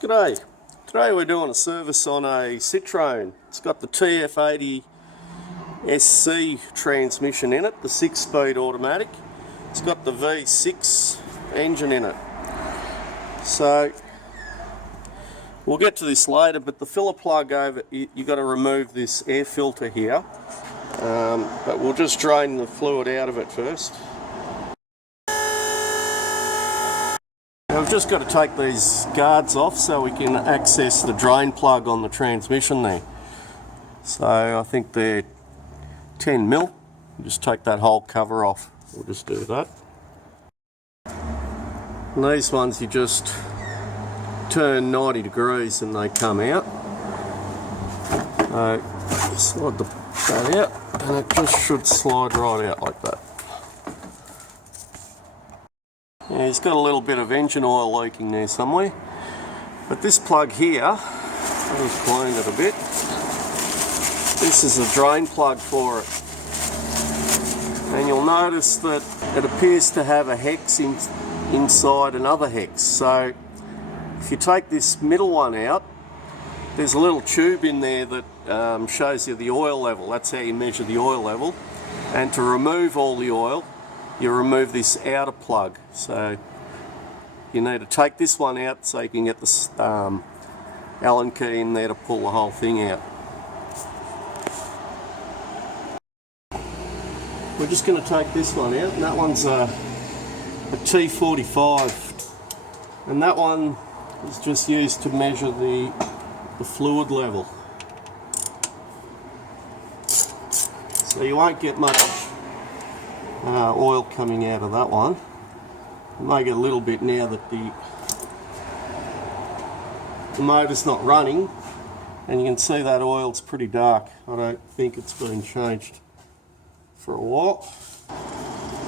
G'day. Today we're doing a service on a Citroen. It's got the TF80SC transmission in it, the 6-speed automatic. It's got the V6 engine in it. So we'll get to this later, but the filler plug over, you got to remove this air filter here. But we'll just drain the fluid out of it first. Now we've just got to take these guards off so we can access the drain plug on the transmission there. So I think they're 10mm. Just take that whole cover off. We'll just do that. And these ones you just turn 90 degrees and they come out. So slide that out and it just should slide right out like that. Yeah, he's got a little bit of engine oil leaking there somewhere. But this plug here, I'll just clean it a bit. This is a drain plug for it. And you'll notice that it appears to have a hex inside another hex. So if you take this middle one out, there's a little tube in there that shows you the oil level. That's how you measure the oil level. And to remove all the oil, you remove this outer plug. So you need to take this one out so you can get the Allen key in there to pull the whole thing out. We're just going to take this one out, and that one's a T45, and that one is just used to measure the fluid level. So you won't get much oil coming out of that one. You may get a little bit now that the motor's not running, and you can see that oil's pretty dark. I don't think it's been changed for a while.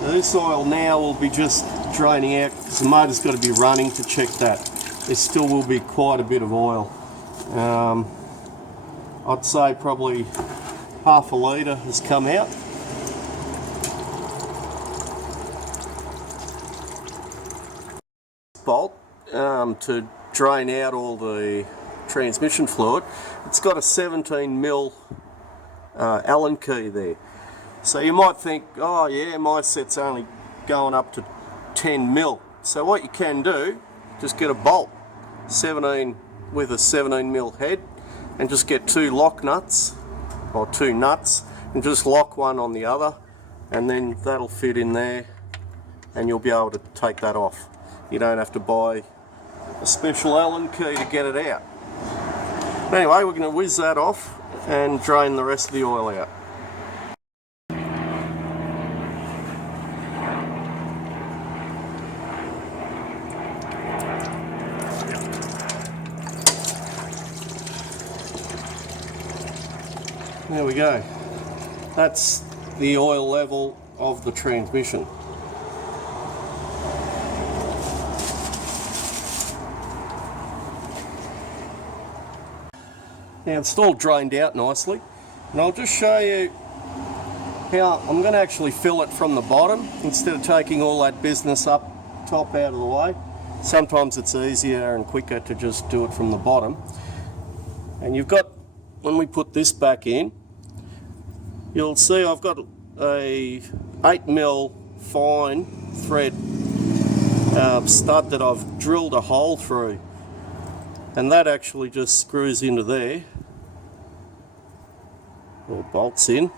Now this oil now will be just draining out because the motor's got to be running to check that. There still will be quite a bit of oil. I'd say probably half a litre has come out. Bolt to drain out all the transmission fluid. It's got a 17mm Allen key there. So you might think, oh yeah, my set's only going up to 10mm. So what you can do, just get a bolt, 17 with a 17mm head, and just get two lock nuts, or two nuts, and just lock one on the other, and then that'll fit in there, and you'll be able to take that off. You don't have to buy a special Allen key to get it out. Anyway, we're going to whiz that off and drain the rest of the oil out. There we go. That's the oil level of the transmission. Now it's all drained out nicely, and I'll just show you how I'm going to actually fill it from the bottom instead of taking all that business up top out of the way. Sometimes it's easier and quicker to just do it from the bottom. And you've got, when we put this back in, you'll see I've got a 8mm fine thread stud that I've drilled a hole through, and that actually just screws into there, or bolts in,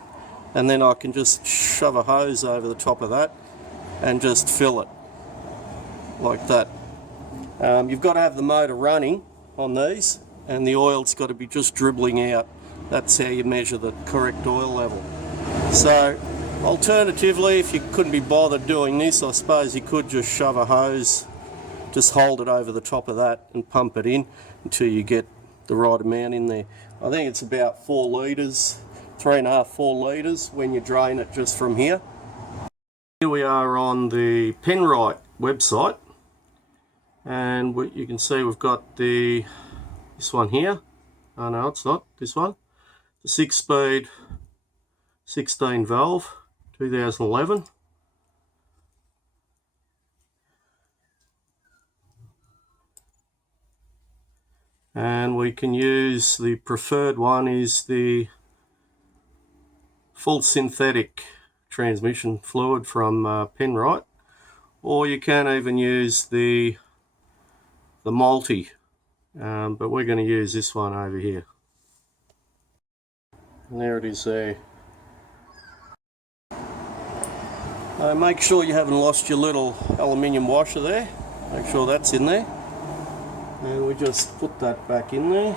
and then I can just shove a hose over the top of that and just fill it like that. You've got to have the motor running on these, and the oil's got to be just dribbling out. That's how you measure the correct oil level. So alternatively, if you couldn't be bothered doing this, I suppose you could just shove a hose, just hold it over the top of that and pump it in until you get the right amount in there. I think it's about 4 litres, 3.5, 4 litres when you drain it just from here. Here we are on the Penrite website, and you can see we've got this one here. Oh no, it's not this one. The 6-speed 16 valve 2011. and we can use the preferred one is the full synthetic transmission fluid from Penrite, or you can even use the multi, but we're going to use this one over here. And there it is there. Make sure you haven't lost your little aluminium washer there. Make sure that's in there. And we just put that back in there.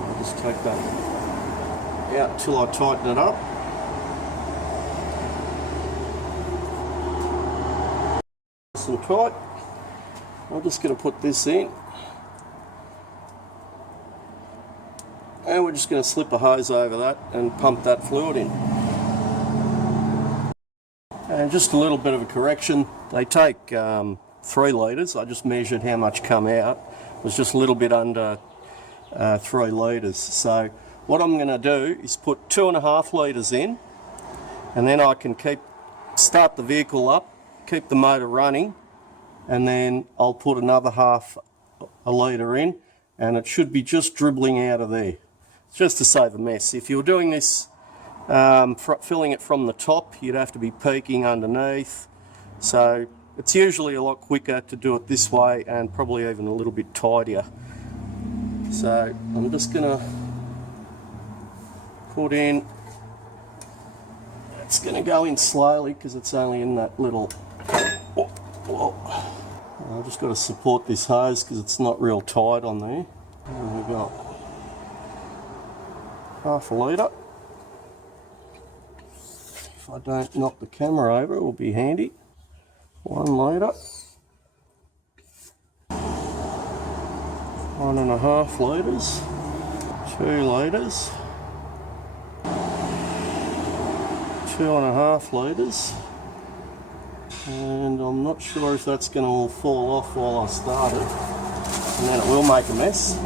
I'll just take that out till I tighten it up. Nice and tight. I'm just going to put this in. And we're just going to slip a hose over that and pump that fluid in. And just a little bit of a correction, they take 3 litres. I just measured how much come out. It was just a little bit under 3 litres. So what I'm going to do is put 2.5 litres in, and then I can start the vehicle up, keep the motor running, and then I'll put another 1/2 litre in, and it should be just dribbling out of there. Just to save a mess. If you were doing this, filling it from the top, you'd have to be peeking underneath. So it's usually a lot quicker to do it this way, and probably even a little bit tidier. So I'm just going to put in, it's going to go in slowly because it's only in that little, I've just got to support this hose because it's not real tight on there. And we've got 1/2 litre. If I don't knock the camera over, it will be handy. 1 litre. 1.5 litres. 2 litres. 2.5 litres. And I'm not sure if that's going to all fall off while I start it, and then it will make a mess.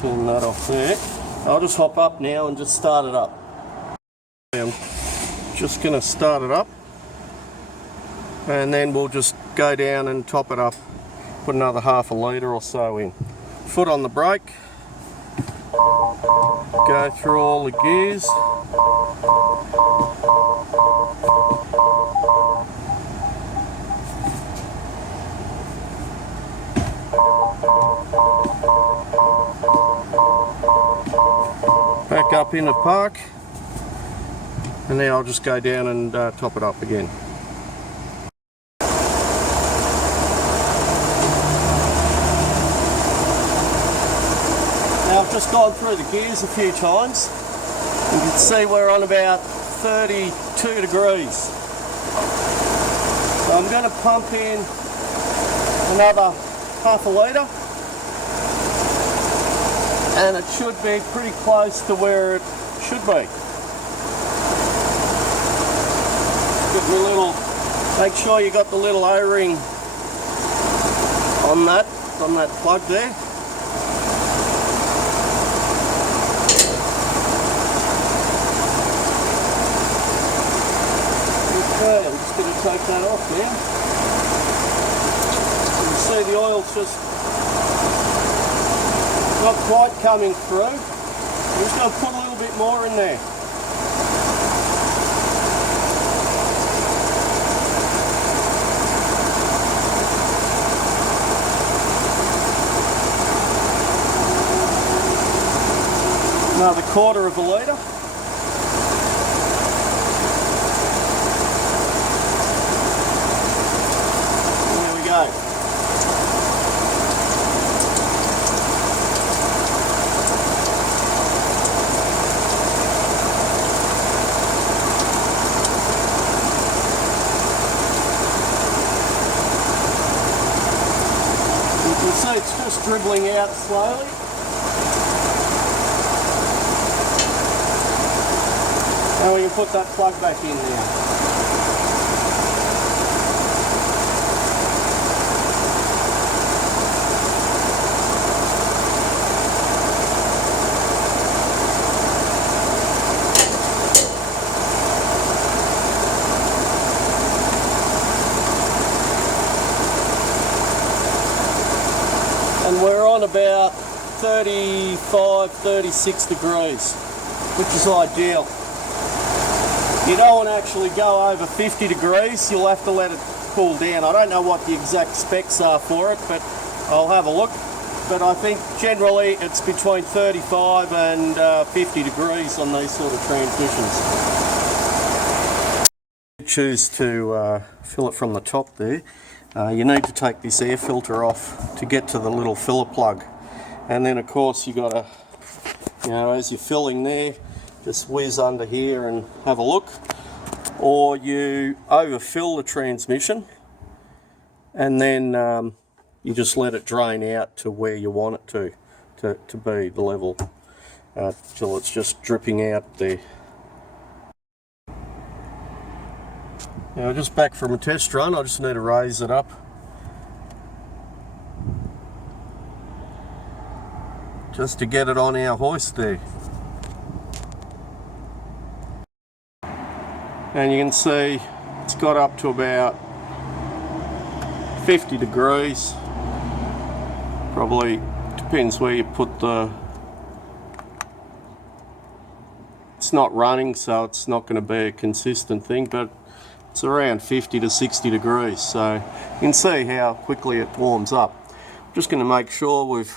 Turn that off there. I'll just hop up now and just start it up. I'm just going to start it up, and then we'll just go down and top it up, put another 1/2 litre or so in. Foot on the brake, go through all the gears. Back up into park, and then I'll just go down and top it up again. Now I've just gone through the gears a few times. You can see we're on about 32 degrees. So I'm going to pump in another 1/2 litre. And it should be pretty close to where it should be. Make sure you got the little O-ring on that plug there. Okay, I'm just going to take that off now. You can see the oil's just not quite coming through. I'm just going to put a little bit more in there. Another 1/4 litre. There we go. So it's just dribbling out slowly. And we can put that plug back in now. about 35, 36 degrees, which is ideal. You don't want to actually go over 50 degrees, you'll have to let it cool down. I don't know what the exact specs are for it, but I'll have a look. But I think generally it's between 35 and 50 degrees on these sort of transmissions. Choose to fill it from the top there. You need to take this air filter off to get to the little filler plug. And then of course you got to, you know, as you're filling there, just whiz under here and have a look. Or you overfill the transmission and then you just let it drain out to where you want it to be, the level, till it's just dripping out there. Now just back from a test run, I just need to raise it up. Just to get it on our hoist there. And you can see it's got up to about 50 degrees. Probably depends where you put the... It's not running, so it's not going to be a consistent thing, but it's around 50 to 60 degrees, so you can see how quickly it warms up. I'm just going to make sure we've,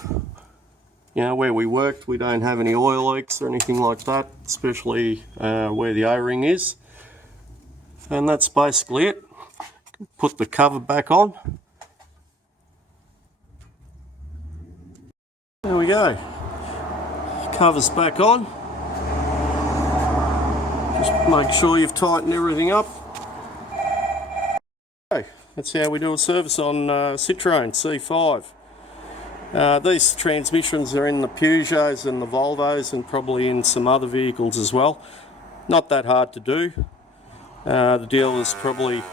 you know, where we worked, we don't have any oil leaks or anything like that, especially where the O-ring is. And that's basically it. Put the cover back on. There we go. Cover's back on. Just make sure you've tightened everything up. Okay, that's how we do a service on Citroen C5. These transmissions are in the Peugeots and the Volvos and probably in some other vehicles as well. Not that hard to do. The dealers probably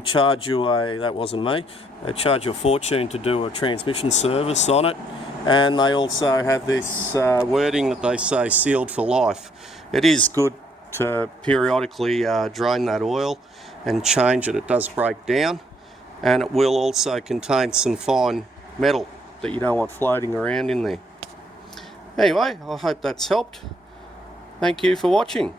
charge you that wasn't me, they charge you a fortune to do a transmission service on it, and they also have this wording that they say sealed for life. It is good to periodically drain that oil and change it. It does break down, and it will also contain some fine metal that you don't want floating around in there. Anyway, I hope that's helped. Thank you for watching.